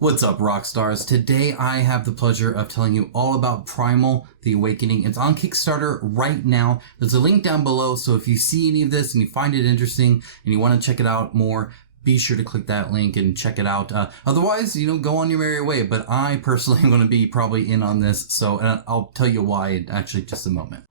What's up, rock stars? Today I have the pleasure of telling you all about Primal, The Awakening. It's on Kickstarter right now. There's a link down below, so if you see any of this and you find it interesting and you want to check it out more, be sure to click that link and check it out. Otherwise, go on your merry way. But I personally am going to be probably in on this, so I'll tell you why in actually just a moment.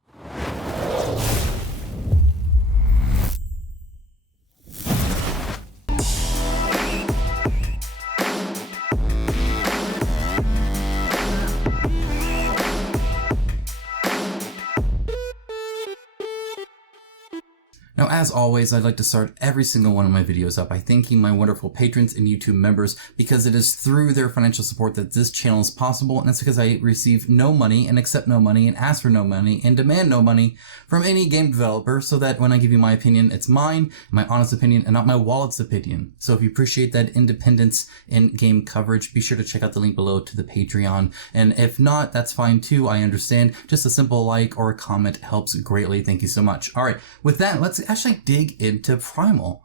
Now, as always, I'd like to start every single one of my videos up by thanking my wonderful patrons and YouTube members, because it is through their financial support that this channel is possible, and that's because I receive no money and accept no money and ask for no money and demand no money from any game developer, so that when I give you my opinion, it's mine, my honest opinion, and not my wallet's opinion. So if you appreciate that independence in game coverage, be sure to check out the link below to the Patreon. And if not, that's fine too, I understand. Just a simple like or a comment helps greatly. Thank you so much. All right, with that, let's actually dig into Primal.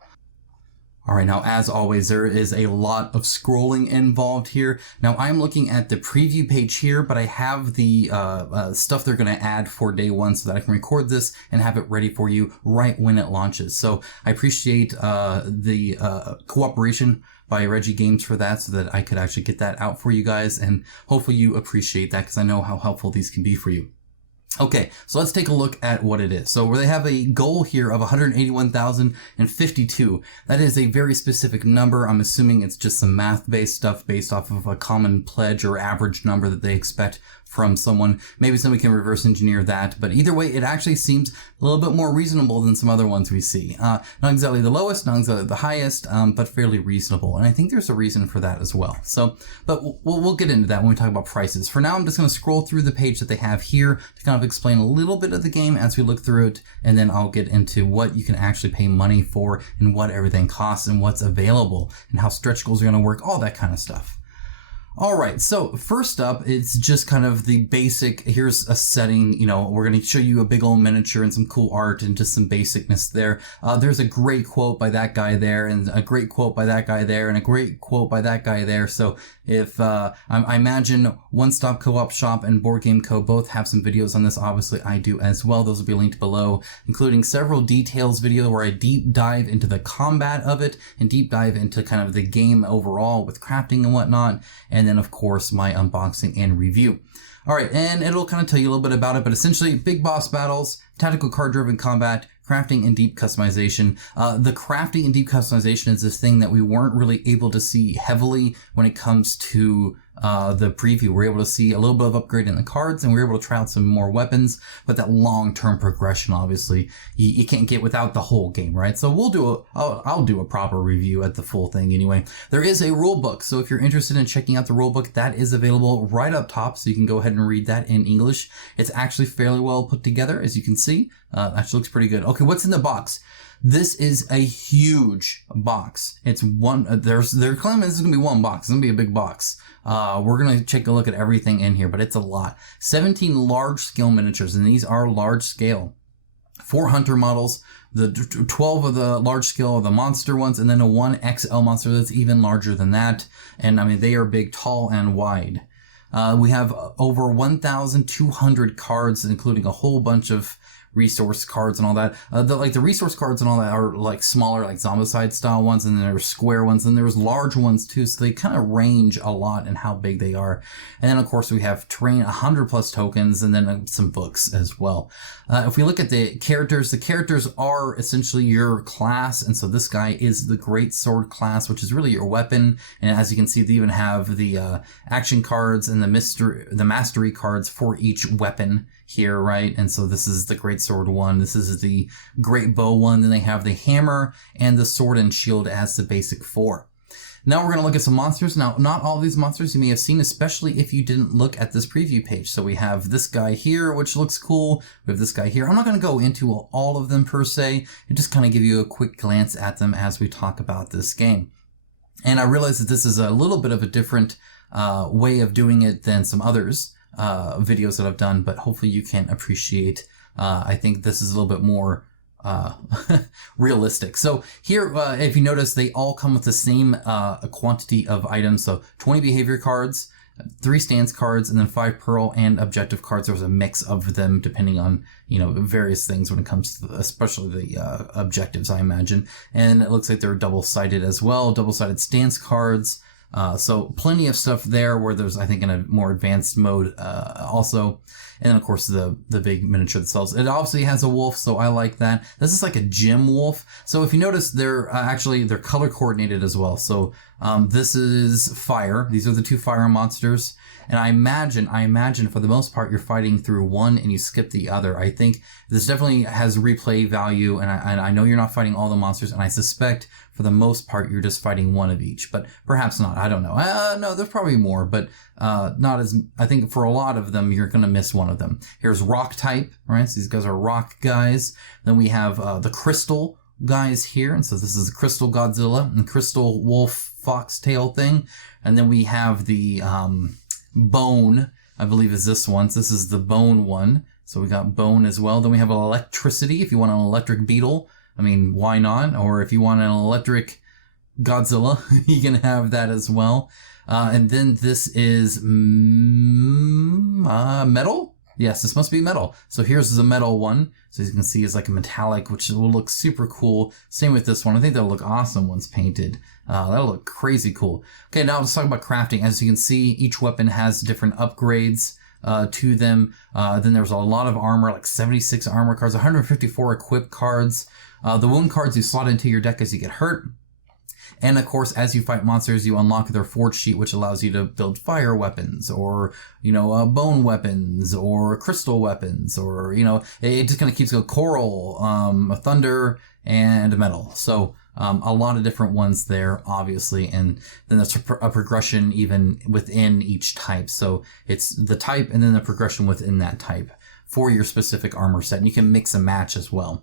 All right, now as always, there is a lot of scrolling involved here. Now I'm looking at the preview page here, but I have the stuff they're going to add for day one so that I can record this and have it ready for you right when it launches. So I appreciate the cooperation by Reggie Games for that, so that I could actually get that out for you guys, and hopefully you appreciate that, because I know how helpful these can be for you. Okay, so let's take a look at what it is. So where they have a goal here of 181,052. That is a very specific number. I'm assuming it's just some math-based stuff based off of a common pledge or average number that they expect from someone. Maybe somebody can reverse engineer that, but either way, it actually seems a little bit more reasonable than some other ones we see. Not exactly the lowest, not exactly the highest, but fairly reasonable. And I think there's a reason for that as well. So, but we'll get into that when we talk about prices. For now, I'm just going to scroll through the page that they have here to kind of explain a little bit of the game as we look through it, and then I'll get into what you can actually pay money for and what everything costs and what's available and how stretch goals are going to work, all that kind of stuff. All right, so first up, it's just kind of the basic, here's a setting, we're going to show you a big old miniature and some cool art and just some basicness there. There's a great quote by that guy there, and a great quote by that guy there, and a great quote by that guy there. So if, I imagine One Stop Co-op Shop and Board Game Co. both have some videos on this. Obviously, I do as well. Those will be linked below, including several details video where I deep dive into the combat of it and deep dive into kind of the game overall with crafting and whatnot. And then, of course, my unboxing and review. All right, and it'll kind of tell you a little bit about it, but essentially big boss battles, tactical card-driven combat, crafting and deep customization. The crafting and deep customization is this thing that we weren't really able to see heavily when it comes to the preview. We're able to see a little bit of upgrade in the cards, and we're able to try out some more weapons, but that long-term progression, obviously, you can't get without the whole game, right? So I'll do a proper review at the full thing anyway. There is a rule book, so if you're interested in checking out the rule book, that is available right up top, so you can go ahead and read that in English. It's actually fairly well put together, as you can see. Actually looks pretty good. Okay, what's in the box? This is a huge box. It's one, they're claiming this is going to be one box. It's going to be a big box. We're going to take a look at everything in here, but it's a lot. 17 large scale miniatures, and these are large scale. 4 hunter models, the 12 of the large scale are the monster ones, and then a 1XL monster that's even larger than that. And I mean, they are big, tall, and wide. We have over 1,200 cards, including a whole bunch of resource cards and all that. The resource cards and all that are like smaller, like Zombicide style ones, and then there's square ones, and there's large ones too, so they kind of range a lot in how big they are. And then of course we have terrain, 100 plus tokens, and then some books as well. If we look at the characters are essentially your class, and so this guy is the Great Sword class, which is really your weapon. And as you can see, they even have the action cards and the mastery cards for each weapon here, right? And so this is the Great Sword one, this is the Great Bow one, then they have the hammer and the sword and shield as the basic 4. Now we're going to look at some monsters. Now, not all of these monsters you may have seen, especially if you didn't look at this preview page. So we have this guy here, which looks cool. We have this guy here. I'm not going to go into all of them per se, and just kind of give you a quick glance at them as we talk about this game. And I realize that this is a little bit of a different way of doing it than some others. Videos that I've done, but hopefully you can appreciate. I think this is a little bit more realistic. So here, if you notice, they all come with the same quantity of items. So 20 behavior cards, 3 stance cards, and then 5 pearl and objective cards. There was a mix of them depending on, various things when it comes to especially the objectives, I imagine. And it looks like they're double-sided as well, double-sided stance cards. So plenty of stuff there where there's, I think, in a more advanced mode also. And then, of course, the big miniature themselves. It obviously has a wolf, so I like that. This is like a gym wolf. So if you notice, they're color coordinated as well. So this is fire. These are the 2 fire monsters. And I imagine for the most part, you're fighting through one and you skip the other. I think this definitely has replay value. And I know you're not fighting all the monsters. And I suspect for the most part, you're just fighting one of each, but perhaps not. I don't know. No, there's probably more, but not as, I think for a lot of them, you're going to miss one of them. Here's rock type, right? So these guys are rock guys. Then we have the crystal guys here. And so this is Crystal Godzilla and Crystal Wolf Foxtail thing. And then we have the bone, I believe is this one. So this is the bone one. So we got bone as well. Then we have electricity. If you want an electric beetle, I mean, why not? Or if you want an electric Godzilla, you can have that as well. And then this is metal. Yes, this must be metal. So here's the metal one. So as you can see, it's like a metallic, which will look super cool. Same with this one. I think that'll look awesome once painted. That'll look crazy cool. Okay, now let's talk about crafting. As you can see, each weapon has different upgrades to them. Then there's a lot of armor, like 76 armor cards, 154 equip cards. The wound cards you slot into your deck as you get hurt. And of course, as you fight monsters, you unlock their forge sheet, which allows you to build fire weapons or, bone weapons or crystal weapons or, it just kind of keeps going. Coral, thunder, and metal. So, a lot of different ones there, obviously. And then there's a progression even within each type. So it's the type and then the progression within that type for your specific armor set. And you can mix and match as well.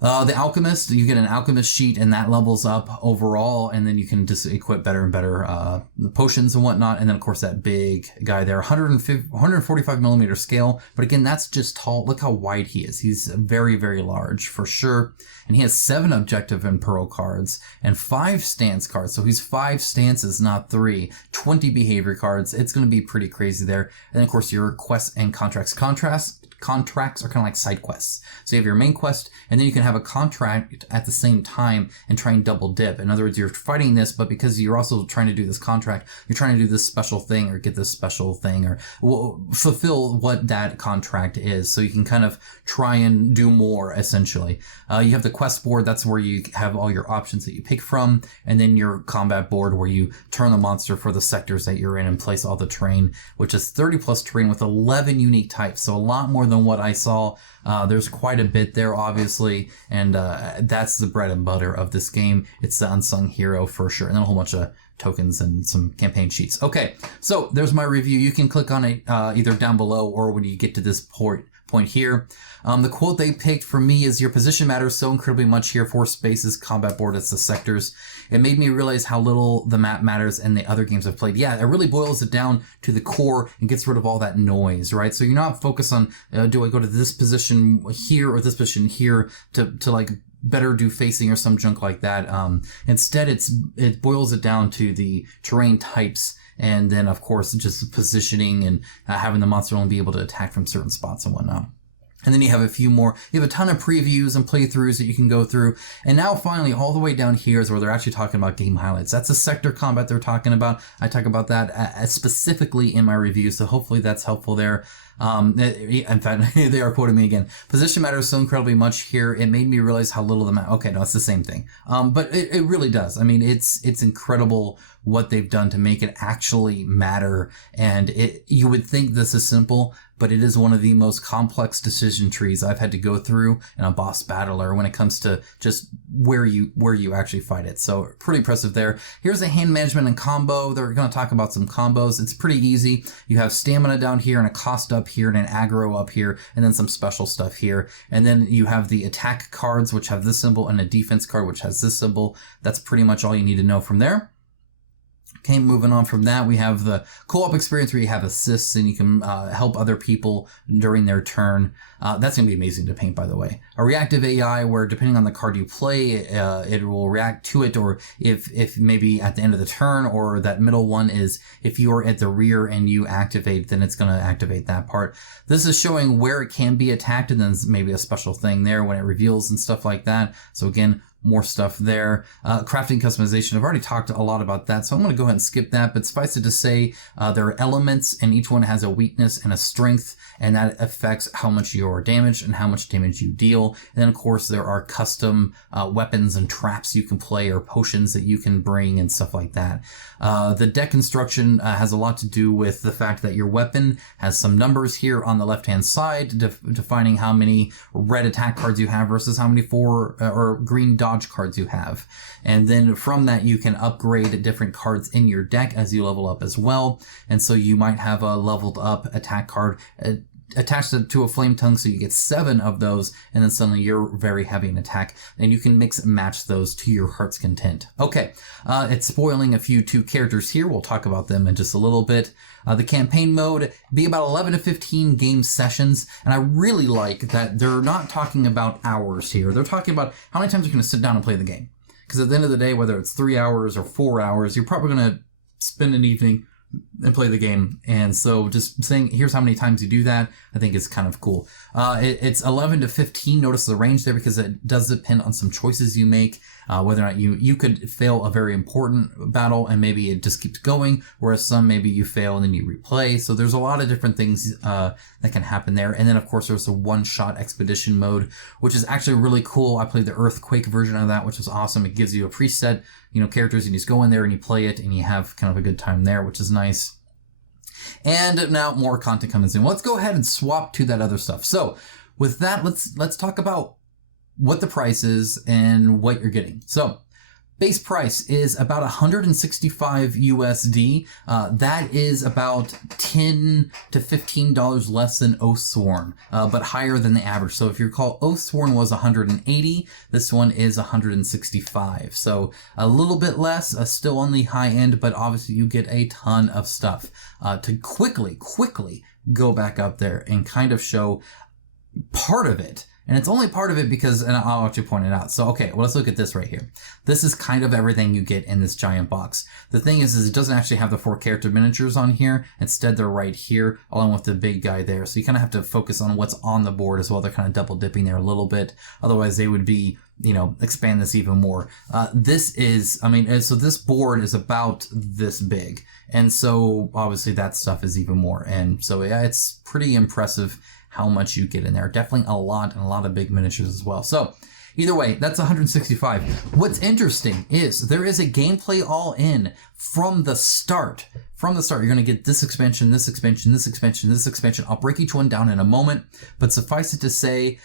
The Alchemist, you get an Alchemist sheet and that levels up overall, and then you can just equip better and better potions and whatnot. And then, of course, that big guy there, 145 millimeter scale. But again, that's just tall. Look how wide he is. He's very, very large for sure. And he has 7 objective and pearl cards and 5 stance cards. So he's 5 stances, not 3. 20 behavior cards. It's going to be pretty crazy there. And then, of course, your quests and contracts. Contracts are kind of like side quests. So you have your main quest, and then you can have a contract at the same time and try and double dip. In other words, you're fighting this, but because you're also trying to do this contract, you're trying to do this special thing or get this special thing or fulfill what that contract is. So you can kind of try and do more, essentially. You have the quest board. That's where you have all your options that you pick from. And then your combat board where you turn the monster for the sectors that you're in and place all the terrain, which is 30 plus terrain with 11 unique types. So a lot more than what I saw. There's quite a bit there, obviously, and that's the bread and butter of this game. It's the unsung hero for sure, and then a whole bunch of tokens and some campaign sheets. Okay, so there's my review. You can click on it either down below or when you get to this point here. The quote they picked for me is, "Your position matters so incredibly much here. 4 spaces, combat board, it's the sectors. It made me realize how little the map matters in the other games I've played." Yeah, it really boils it down to the core and gets rid of all that noise, right? So you're not focused on, do I go to this position here or this position here to like better do facing or some junk like that. Instead, it boils it down to the terrain types. And then, of course, just positioning and having the monster only be able to attack from certain spots and whatnot. And then you have a few more. You have a ton of previews and playthroughs that you can go through. And now finally, all the way down here is where they're actually talking about game highlights. That's a sector combat they're talking about. I talk about that specifically in my review, so hopefully that's helpful there. In fact, they are quoting me again. "Position matters so incredibly much here. It made me realize how little the map." Okay, no, it's the same thing. But it really does. I mean, it's incredible what they've done to make it actually matter. And you would think this is simple, but it is one of the most complex decision trees I've had to go through in a boss battle or when it comes to just where you actually fight it. So pretty impressive there. Here's a hand management and combo. They're going to talk about some combos. It's pretty easy. You have stamina down here and a cost up here and an aggro up here and then some special stuff here. And then you have the attack cards, which have this symbol, and a defense card, which has this symbol. That's pretty much all you need to know from there. Okay, moving on from that, we have the co-op experience where you have assists and you can help other people during their turn. That's going to be amazing to paint, by the way. A reactive AI where depending on the card you play, it will react to it, or if maybe at the end of the turn, or that middle one is if you're at the rear and you activate, then it's going to activate that part. This is showing where it can be attacked, and then maybe a special thing there when it reveals and stuff like that. So again, more stuff there. Crafting customization, I've already talked a lot about that, so I'm going to go ahead and skip that, but suffice it to say, there are elements, and each one has a weakness and a strength, and that affects how much you are damaged and how much damage you deal. And then, of course, there are custom weapons and traps you can play, or potions that you can bring and stuff like that. The deck construction has a lot to do with the fact that your weapon has some numbers here on the left-hand side, defining how many red attack cards you have versus how many or green dodge cards you have. And then from that, you can upgrade different cards in your deck as you level up as well. And so you might have a leveled up attack card attached to a flame tongue, so you get 7 of those, and then suddenly you're very heavy in attack, and you can mix and match those to your heart's content. Okay, it's spoiling a few 2 characters here. We'll talk about them in just a little bit. The campaign mode be about 11 to 15 game sessions, and I really like that they're not talking about hours here. They're talking about how many times you're going to sit down and play the game. Because at the end of the day, whether it's 3 hours or 4 hours, you're probably going to spend an evening and play the game. And so just saying, here's how many times you do that, I think is kind of cool. It's 11 to 15. Notice the range there because it does depend on some choices you make. Whether or not you could fail a very important battle and maybe it just keeps going, whereas some maybe you fail and then you replay. So there's a lot of different things that can happen there. And then of course there's a one-shot expedition mode, which is actually really cool. I played the Earthquake version of that, which was awesome. It gives you a preset, characters, and you just go in there and you play it and you have kind of a good time there, which is nice. And now more content comes in. Let's go ahead and swap to that other stuff. So with that, let's talk about what the price is and what you're getting. So base price is about 165 USD. That is about $10 to $15 less than Oathsworn, but higher than the average. So if you recall, Oathsworn was 180. This one is 165. So a little bit less, still on the high end, but obviously you get a ton of stuff to quickly go back up there and kind of show part of it. And it's only part of it because, and I'll actually point it out. So, okay, well, let's look at this right here. This is kind of everything you get in this giant box. The thing is it doesn't actually have the 4 character miniatures on here. Instead, they're right here, along with the big guy there. So you kind of have to focus on what's on the board as well. They're kind of double dipping there a little bit. Otherwise, they would be, expand this even more. So this board is about this big. And so, obviously, that stuff is even more. And so, yeah, it's pretty impressive how much you get in there. Definitely a lot, and a lot of big miniatures as well. So either way, that's 165. What's interesting is there is a gameplay all in from the start. From the start, you're going to get this expansion, this expansion, this expansion, this expansion. I'll break each one down in a moment, but suffice it to say,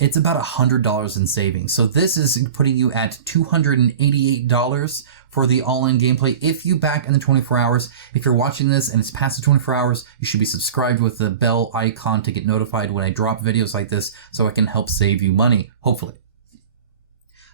it's about $100 in savings. So this is putting you at $288 for the all-in gameplay if you back in the 24 hours. If you're watching this and it's past the 24 hours, you should be subscribed with the bell icon to get notified when I drop videos like this so I can help save you money, hopefully.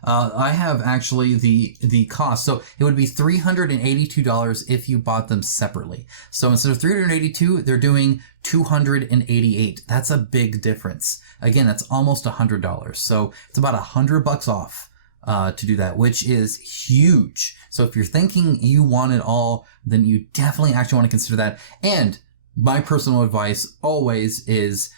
I have actually the cost. So it would be $382 if you bought them separately. So instead of $382, they're doing $288. That's a big difference. Again, that's almost $100. So it's about $100 off to do that, which is huge. So if you're thinking you want it all, then you definitely actually want to consider that. And my personal advice always is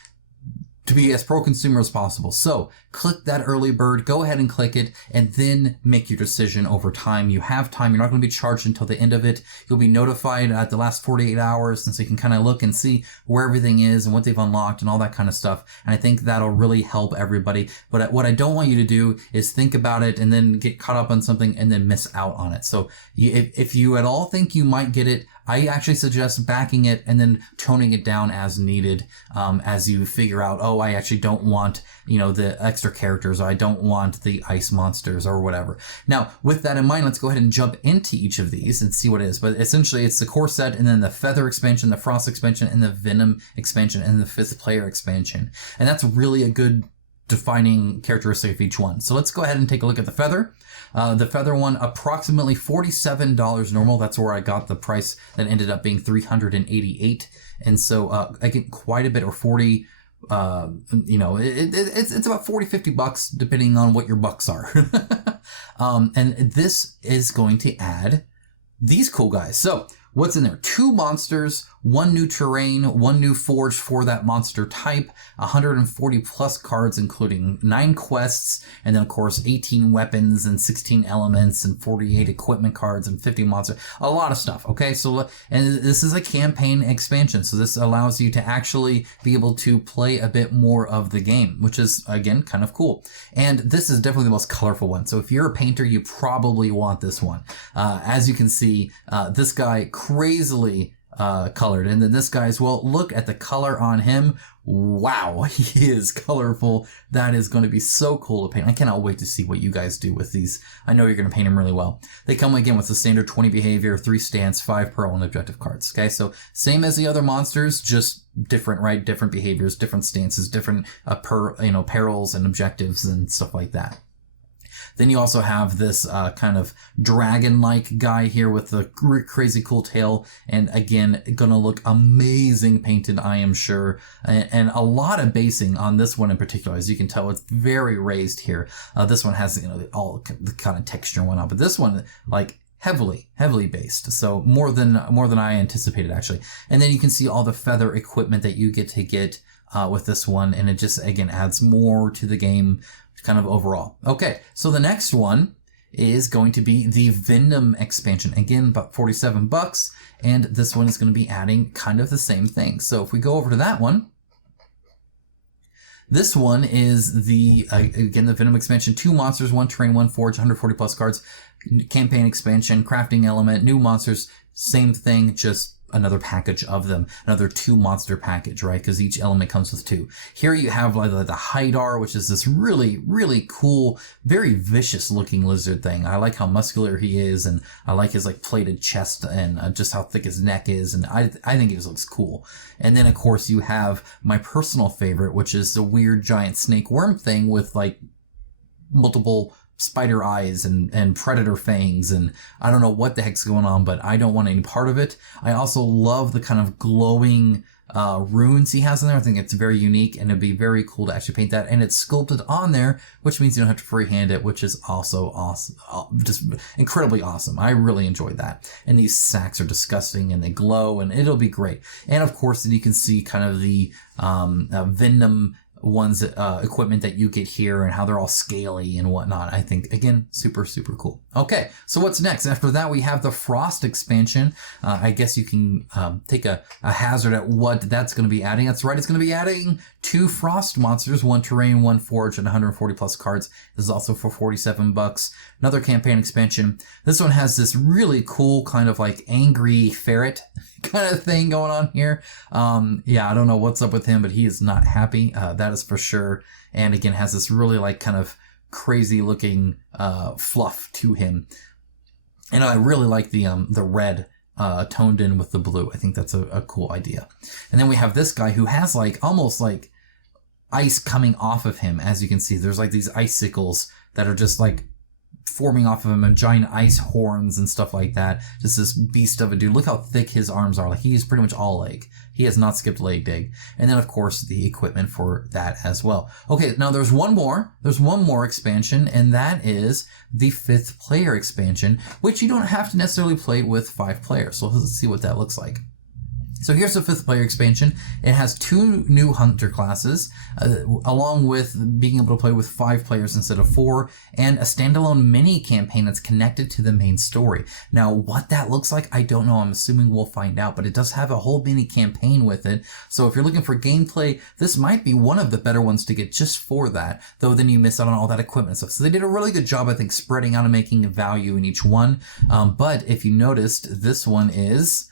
to be as pro-consumer as possible. So click that early bird, go ahead and click it, and then make your decision over time. You have time. You're not going to be charged until the end of it. You'll be notified at the last 48 hours, and so you can kind of look and see where everything is and what they've unlocked and all that kind of stuff. And I think that'll really help everybody. But what I don't want you to do is think about it and then get caught up on something and then miss out on it. So if you at all think you might get it, I actually suggest backing it and then toning it down as needed, as you figure out, oh, I actually don't want, the extra characters, or I don't want the ice monsters or whatever. Now, with that in mind, let's go ahead and jump into each of these and see what it is. But essentially, it's the core set, and then the Feather expansion, the Frost expansion, and the Venom expansion, and the 5th player expansion. And that's really a good defining characteristic of each one. So let's go ahead and take a look at the feather. The feather one, approximately $47 normal. That's where I got the price that ended up being $388. And so I get quite a bit, or 40, it's about 40, $50 depending on what your bucks are. And this is going to add these cool guys. So what's in there? 2 monsters, 1 new terrain, 1 new forge for that monster type, 140 plus cards, including 9 quests, and then of course 18 weapons and 16 elements and 48 equipment cards and 50 monsters. A lot of stuff. Okay, so and this is a campaign expansion, so this allows you to actually be able to play a bit more of the game, which is again kind of cool. And this is definitely the most colorful one. So if you're a painter, you probably want this one. As you can see, this guy crazily colored, and then this guy as well. Look at the color on him. Wow, he is colorful. That is going to be so cool to paint. I cannot wait to see what you guys do with these. I know you're going to paint them really well. They come again with the standard 20 behavior, 3 stance, 5 pearl, and objective cards. Okay, so same as the other monsters, just different, right? Different behaviors, different stances, different perils and objectives and stuff like that. Then you also have this kind of dragon-like guy here with the crazy cool tail. And again, gonna look amazing painted, I am sure. And a lot of basing on this one in particular. As you can tell, it's very raised here. This one has, all the kind of texture and whatnot. But this one, like, heavily based. So more than I anticipated, actually. And then you can see all the feather equipment that you get to get with this one. And it just, again, adds more to the game kind of overall. Okay, so the next one is going to be the Venom expansion. Again, about $47, and this one is going to be adding kind of the same thing. So if we go over to that one, this one is the Venom expansion. 2 monsters, 1 terrain, 1 forge, 140 plus cards, campaign expansion, crafting element, new monsters, same thing, just another package of them, another 2 monster package, right? Because each element comes with 2. Here you have like the Hydar, which is this really, really cool, very vicious looking lizard thing. I like how muscular he is, and I like his like plated chest and just how thick his neck is, and I think he just looks cool. And then of course you have my personal favorite, which is the weird giant snake worm thing with like multiple spider eyes and predator fangs, and I don't know what the heck's going on, but I don't want any part of it. I also love the kind of glowing runes he has in there. I think it's very unique, and it'd be very cool to actually paint that, and it's sculpted on there, which means you don't have to freehand it, which is also awesome, just incredibly awesome. I really enjoyed that. And these sacks are disgusting, and they glow, and it'll be great. And of course, then you can see kind of the Venom ones, equipment that you get here and how they're all scaly and whatnot. I think, again, super, super cool. Okay, so what's next? After that, we have the Frost expansion. I guess you can take a hazard at what that's going to be adding. That's right, it's going to be adding 2 Frost monsters, 1 terrain, 1 forge, and 140 plus cards. This is also for $47. Another campaign expansion. This one has this really cool kind of like angry ferret kind of thing going on here. Yeah, I don't know what's up with him, but he is not happy. That is for sure. And again, has this really like kind of crazy looking fluff to him. And I really like the red toned in with the blue. I think that's a cool idea. And then we have this guy who has like almost like ice coming off of him. As you can see, there's like these icicles that are just like forming off of him, and giant ice horns and stuff like that. Just this beast of a dude. Look how thick his arms are. Like, he's pretty much all leg. He has not skipped leg day. And then of course the equipment for that as well. Okay, now there's one more expansion, and that is the 5th player expansion, which you don't have to necessarily play with 5 players. So let's see what that looks like. So here's the 5th player expansion. It has 2 new hunter classes, along with being able to play with 5 players instead of 4, and a standalone mini campaign that's connected to the main story. Now, what that looks like, I don't know. I'm assuming we'll find out, but it does have a whole mini campaign with it. So if you're looking for gameplay, this might be one of the better ones to get just for that, though then you miss out on all that equipment and stuff. So they did a really good job, I think, spreading out and making value in each one. But if you noticed, this one is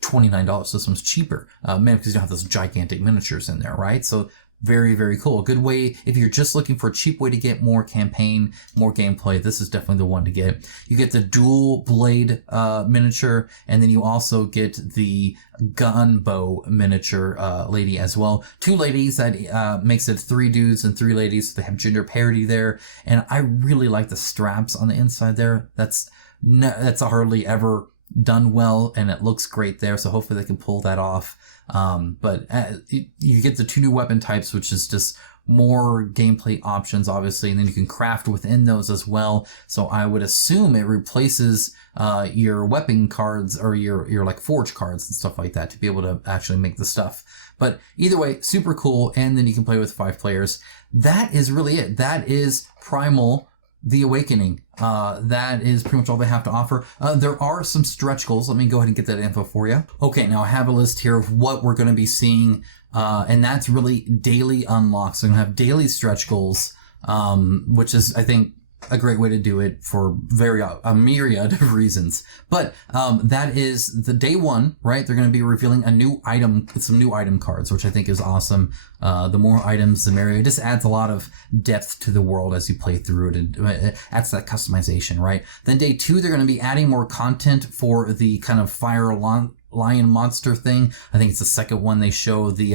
$29. This one's cheaper, because you don't have those gigantic miniatures in there, right? So very, very cool. A good way, if you're just looking for a cheap way to get more campaign, more gameplay, this is definitely the one to get. You get the dual blade miniature, and then you also get the gun bow miniature lady as well. 2 ladies, that makes it 3 dudes and 3 ladies, so they have gender parity there. And I really like the straps on the inside there. That's hardly ever done well, and it looks great there, so hopefully they can pull that off. But you get the 2 new weapon types, which is just more gameplay options, obviously, and then you can craft within those as well. So I would assume it replaces your weapon cards or your like forge cards and stuff like that to be able to actually make the stuff. But either way, super cool, and then you can play with 5 players. That is really it. That is Primal The Awakening. That is pretty much all they have to offer. There are some stretch goals. Let me go ahead and get that info for you. Okay, now I have a list here of what we're going to be seeing, and that's really daily unlocks. So I'm going to have daily stretch goals, which is, I think, a great way to do it for a myriad of reasons. But that is the day 1, right? They're going to be revealing a new item, some new item cards, which I think is awesome. The more items, the merrier. It just adds a lot of depth to the world as you play through it, and it adds that customization, right? Then day 2, they're going to be adding more content for the kind of fire lion monster thing. I think it's the second one they show, the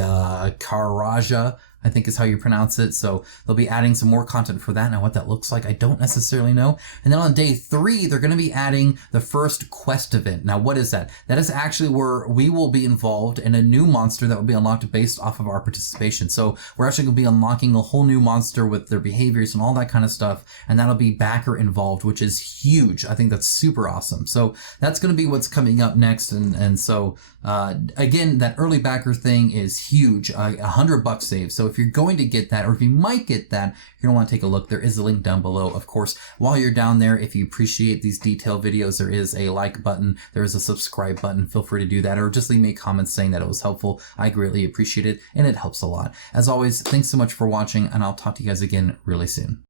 Karaja, I think is how you pronounce it. So they'll be adding some more content for that. Now what that looks like, I don't necessarily know. And then on day 3, they're going to be adding the first quest event. Now what is that? That is actually where we will be involved in a new monster that will be unlocked based off of our participation. So we're actually going to be unlocking a whole new monster with their behaviors and all that kind of stuff. And that'll be backer involved, which is huge. I think that's super awesome. So that's going to be what's coming up next. And so, again, that early backer thing is huge. $100 save. So if you're going to get that, or if you might get that, you're going to want to take a look. There is a link down below. Of course, while you're down there, if you appreciate these detailed videos, there is a like button. There is a subscribe button. Feel free to do that, or just leave me a comment saying that it was helpful. I greatly appreciate it, and it helps a lot. As always, thanks so much for watching, and I'll talk to you guys again really soon.